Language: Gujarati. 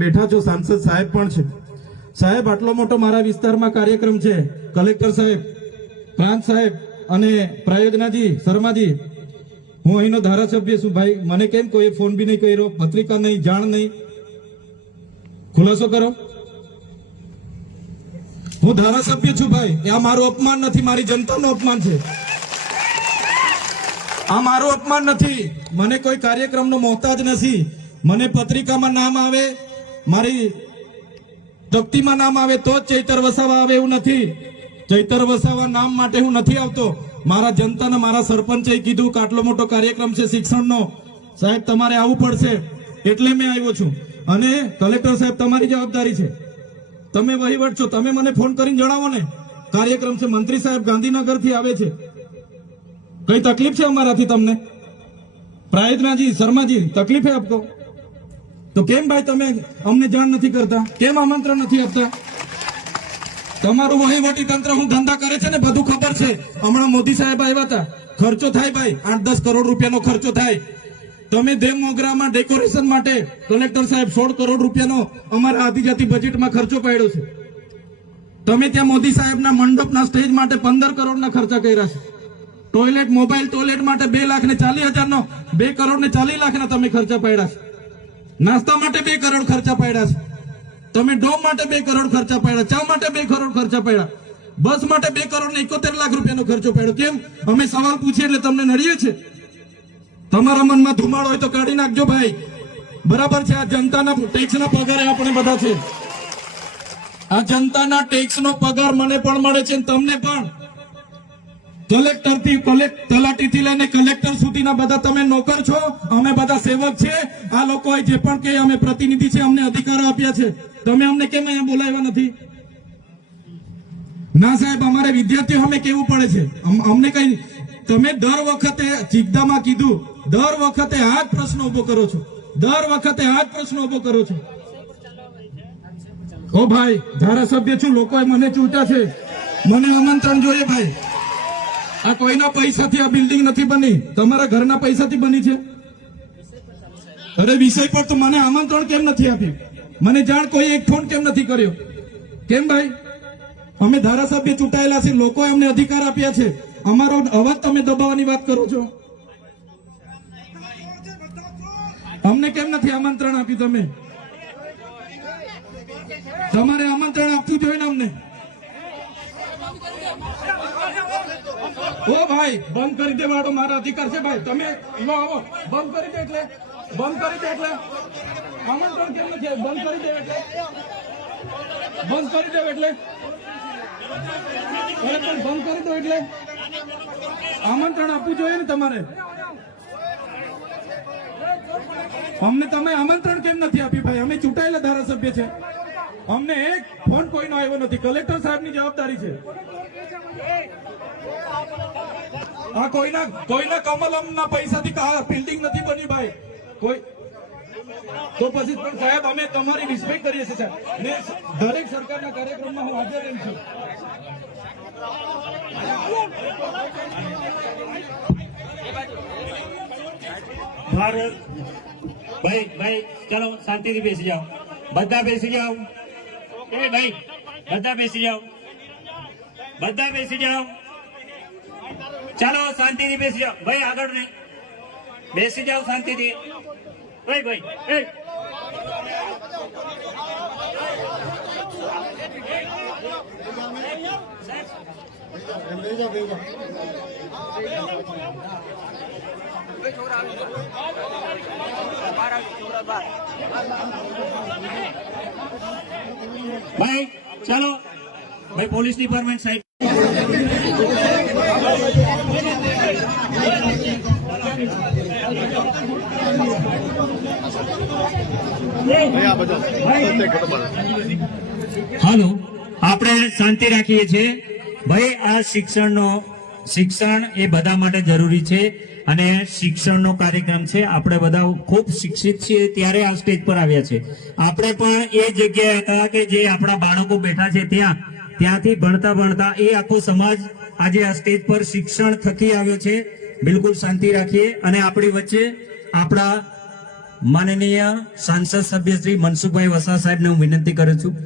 બેઠા છો સાંસદ સાહેબ પણ છે. સાહેબ, આટલો મોટો મારા વિસ્તારમાં કાર્યક્રમ છે. કલેક્ટર સાહેબ, પ્રાંત સાહેબ અને પ્રાયોજનાજી, શર્માજી, હું અહીંનો ધારાસભ્ય છું ભાઈ. મને કેમ કોઈ ફોન બી નહીં કર્યો, પત્રિકા નહીં, જાણ નહીં? ખુલાસો કરો. હું ધારાસભ્ય છું ભાઈ. આ મારું અપમાન નથી, મારી જનતાનું અપમાન છે. આ મારું અપમાન નથી. મને કોઈ કાર્યક્રમનો મોહતાજ નથી. મને પત્રિકામાં નામ આવે, મારી તકતીમાં નામ આવે તો જ ચૈતર વસાવા આવે એવું નથી. ચૈતર વસાવા નામ માટે હું નથી આવતો. મારા જનતાને મારા સરપંચે કીધું કે આટલો મોટો કાર્યક્રમ છે શિક્ષણનો, સાહેબ તમારે આવવું પડશે, એટલે મેં આવ્યો છું. અને કલેક્ટર સાહેબ, તમારી જવાબદારી છે, તમે વહીવટ છો, તમે મને ફોન કરીને જણાવો ને કાર્યક્રમ છે. મંત્રી સાહેબ ગાંધીનગરથી આવે છે, કઈ તકલીફ છે અમારાથી તમને? પ્રાયોજનાજી, શર્માજી, તકલીફ है आपको? તો કેમ ભાઈ તમે અમને જાણ નથી કરતા? કેમ આમંત્રણ નથી આપતા? તમારું વહીવટી તંત્ર હું ધંધા કરે છે ને બધું ખબર છે. હમણાં મોદી સાહેબ આવ્યા હતા, ખર્ચો થાય ભાઈ, 8-10 કરોડ રૂપિયાનો ખર્ચો થાય. તમે દેવ મોગરામાં ડેકોરેશન માટે કલેક્ટર સાહેબ 16 કરોડ રૂપિયાનો અમારા આદિજાતિ બજેટમાં ખર્ચો પાડ્યો છે. તમે ત્યાં મોદી સાહેબના મંડપના સ્ટેજ માટે 15 કરોડના ખર્ચા કર્યા છે. ટોયલેટ, મોબાઈલ ટોયલેટ માટે 2,40,000નો 2 કરોડ ને 40 લાખના તમે ખર્ચા પાડ્યા છે. નાસ્તા માટે 2 કરોડ ખર્ચા પાડ્યા છે. તમે ડોમ માટે 2 કરોડ ખર્ચા પાડ્યા, ચા માટે 2 કરોડ ખર્ચા પાડ્યા, બસ માટે 2 કરોડ ને 71 લાખ રૂપિયાનો ખર્ચો પાડ્યો. કેમ? અમે સવાલ પૂછીએ એટલે તમને નડીએ છે? તમારા મનમાં ધુમાડો હોય તો કાઢી નાખજો ભાઈ. બરાબર છે, આ જનતાના ટેક્સના પગારે આપણે બધા છે. આ જનતાના ટેક્સનો પગાર મને પણ મળે છે, તમને પણ. કલેક્ટરથી તલાટીથી લઈને કલેક્ટર સુધીના બધા તમે નોકર છો, અમે બધા સેવક છે. આ લોકોએ જે પણ કે અમે પ્રતિનિધિ છે, અમને અધિકારો આપ્યા છે. તમે અમને કેમ અહીંયા બોલાવ્યા નથી? ના સાહેબ, અમારે વિદ્યાર્થીઓ અમે કેવું પડે છે. અમને કઈ, તમે દર વખતે ચિકદામાં કીધું, દર વખતે આ જ પ્રશ્ન ઉભો કરો છો, દર વખતે આ જ પ્રશ્ન ઉભો કરો છો. ઓ ભાઈ, ધારાસભ્ય છું, લોકોએ મને ચૂંટ્યા છે, મને આમંત્રણ જોઈએ ભાઈ. આ કોઈના પૈસાથી આ બિલ્ડિંગ નથી બની, તમારા ઘરના પૈસાથી બની છે. અરે વિષય પર તો મને આમંત્રણ કેમ નથી આપ્યું? મને જાણ કોઈ એક ફોન કેમ નથી કર્યો? કેમ ભાઈ? અમે ધારાસભ્ય ચૂંટાયેલા છે, લોકોએ અમને અધિકાર આપ્યા છે, અમારો અવાજ તમે દબાવવાની વાત કરો છો. અમને કેમ નથી આમંત્રણ આપ્યું? તમે તમારે આમંત્રણ આપવું જોઈએ ને અમને. ઓ ભાઈ, બંધ કરી દેવાડો, મારા અધિકાર છે ભાઈ. તમે લો આવો, બંધ કરી દે એટલે, બંધ કરી દે એટલે આમંત્રણ કેમ નથી? બંધ કરી દે એટલે, બંધ કરી દે એટલે, બંધ કરી દો એટલે આમંત્રણ આપવું જોઈએ ને તમારે. અમને તમે આમંત્રણ કેમ નથી આપ્યું ભાઈ? અમે ચૂંટાયેલા ધારાસભ્ય છે, અમને એક ફોન કોઈનો આવ્યો નથી. કલેક્ટર સાહેબની જવાબદારી છે. આ કોઈના કમલમના પૈસાથી બિલ્ડિંગ નથી બની ભાઈ. કોઈ તો પછી પણ સાહેબ, અમે તમારી રિસ્પેક્ટ કરીએ છીએ સાહેબ, ને દરેક સરકારના કાર્યક્રમમાં હું હાજર રહું છું. ભારત ભાઈ, ચલો શાંતિથી બેસી જાઓ, બધા બેસી જાઓ. એ ભાઈ, બધા બેસી જાઓ, બધા બેસી જાઓ. ચાલો શાંતિથી બેસી જાઓ ભાઈ, આગળ નહીં, બેસી જાઓ શાંતિથી. ભાઈ ભાઈ, ચાલો ભાઈ, પોલીસ ડિપાર્ટમેન્ટ સાઈડ. હાલો, આપણે શાંતિ રાખીએ છીએ ભાઈ. આ શિક્ષણ એ બધા માટે જરૂરી છે અને શિક્ષણનો કાર્યક્રમ છે. આપણે બધા ખૂબ શિક્ષિત છીએ ત્યારે આ સ્ટેજ પર આવ્યા છે. આપણે પણ એ જગ્યાએ હતા કે જે આપણા બાળકો બેઠા છે ત્યાંથી ભણતા એ આખો સમાજ આજે આ સ્ટેજ પર શિક્ષણ થકી આવ્યો છે. બિલકુલ શાંતિ રાખીએ. અને આપણી વચ્ચે આપણા માનનીય સાંસદ સભ્ય શ્રી મનસુખભાઈ વસાવા સાહેબને હું વિનંતી કરું છું